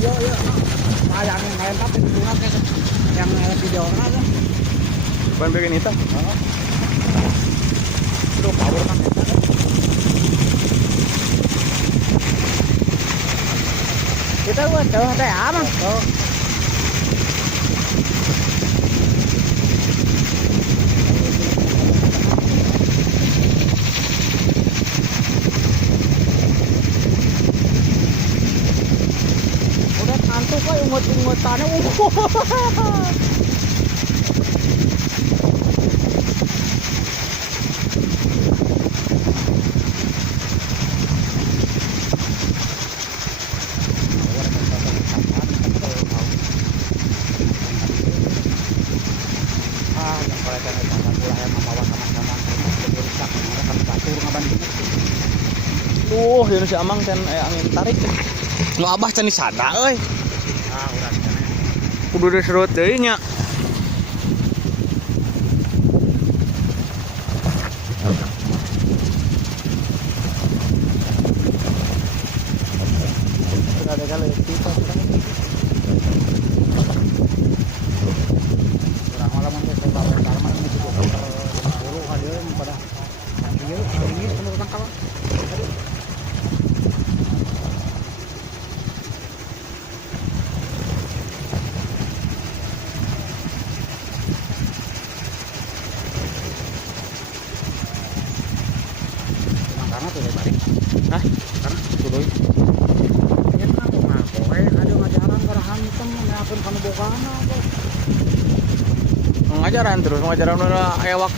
Yo yo. Sayangin main tapi bunga kayak yang video kan. Bukan bikin itu. Terus power kan. Kita buat jauh teh aman. Udah ngantuk kok ingut-ingutannya. Ini si Amang can angin tarik. Nu abah can disada euy. Urang Kudu diserut deui nya. ada kali kita kurang malam nanti saya bawa karman ini cukup dulu ada yang pada ini menurut tangkal karena tuh balik Hah? karena tuh ada ngajaran karena hantem menyapun kamu bokana kok Ngajaran terus ngajaran udah aya waktu.